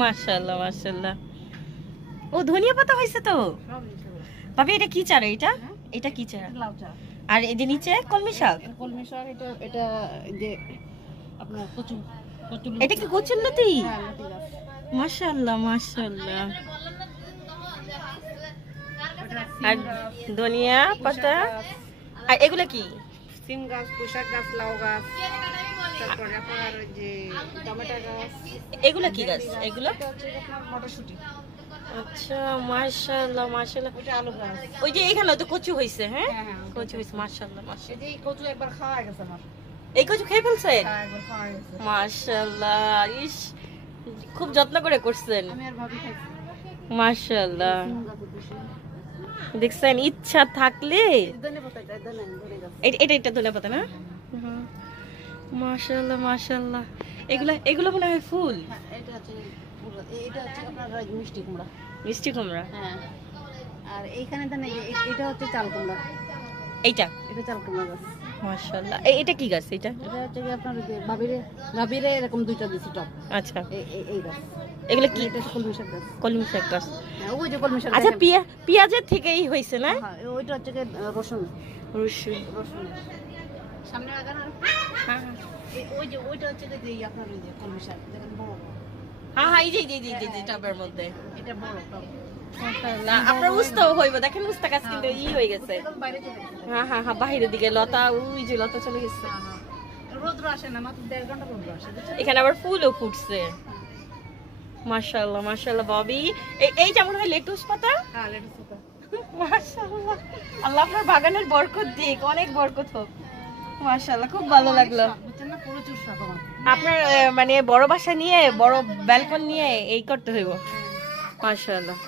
মাশাআল্লাহ মাশাআল্লাহ। ও ধনিয়া পাতা হয়েছে তো ভাবি। এটা কি চারা? এটা কি চারা? লাউ চারা। আর এই যে নিচে কলমি শাক। কলমি শাক এটা যে আপনার কচু। এটা কি কচুরলতি? হ্যাঁ, লতি গাছ। মাশাআল্লাহ মাশাআল্লাহ। আর ধনিয়া পাতা। আর এগুলা কি? সিম গাছ, পুঁইশাক গাছ, লাউ গাছ, তারপরে আপনার যে টমেটো গাছ। এগুলা কি গাছ? এগুলো এটা হচ্ছে আপনার মটরশুঁটি। আচ্ছা মাশাআল্লাহ মাশাআল্লাহ। ওটা আলু গাছ। ওই যে এখানে তো কচু হইছে। হ্যাঁ হ্যাঁ, হ্যাঁ, কচু হইছে মাশাআল্লাহ মাশাআল্লাহ। এই যে এই কচু একবার খাওয়া গেছে আমার। এই কচু খেয়ে ফেলছেন? হ্যাঁ, একবার খাওয়া গেছে। মাশাআল্লাহ। ইস, খুব যত্ন করে করছেন। আমি আর ভাবি খাইছি। মাশাআল্লাহ। সিম গাছ বেশি। দেখছেন ইচ্ছা থাকলে। ধনেপাতা, এটা ধনে গাছ। এটা ধনে পাতা না? মাশাআল্লাহ মাশাআল্লাহ। এগুলো মনে হয় ফুল। হ্যাঁ, এটা হচ্ছে আপনার মিষ্টি কুমড়া। মিষ্টি কুমড়া। হ্যাঁ, আর এইখানে দেন এটা হচ্ছে চাল কুমড়া। এইটা এটা চাল কুমড়া গাছ। মাশাআল্লাহ। এটা কি গাছ? এটা এটা হচ্ছে কি আপনার ভাবিরে এরকম দুইটা দিছি টপ। আচ্ছা, এই গাছ। এগুলো কি? এটা কলমি শাক গাছ। কলমি শাক গাছ। হ্যাঁ, ওই যে কলমি শাক। আচ্ছা, পেঁয়াজের থেকেই হইছে না? হ্যাঁ, ওইটা হচ্ছে কি রসুন। রসুন। সামনে লাগান। হ্যাঁ ওই যে ওইটা হচ্ছে কি আপনার ওই যে কলমি শাক দেখেন বড়। হ্যাঁ এই যে টবের মধ্যে। এটা বড় টপ। মাশাআল্লাহ। আপনার উস্তাও হইব। দেখেন উস্তা গাছ কিন্তু হয়ে গেছে। বাইরে চলে গেছে। হ্যাঁ বাইরের দিকে লতা, ওই যে লতা চলে গেছে। রোদ্র আসে না, মাত্র 1.5 ঘন্টা রোদ্র আসে। এখানে আবার ফুলও ফুটছে। মাশাআল্লাহ মাশাআল্লাহ। ববি এই যেমন হয় লেটুস পাতা। হ্যাঁ, লেটুস পাতা। মাশাআল্লাহ। আল্লাহ আপনার বাগানের বরকত দিক, অনেক বরকত হোক। মাশাআল্লাহ, খুব ভালো লাগলো। বুঝছেন না, প্রচুর শাক আমার। আপনার মানে বড় বাসা নিয়ে, বড় ব্যালকন নিয়ে এই করতে হইব। মাশাআল্লাহ।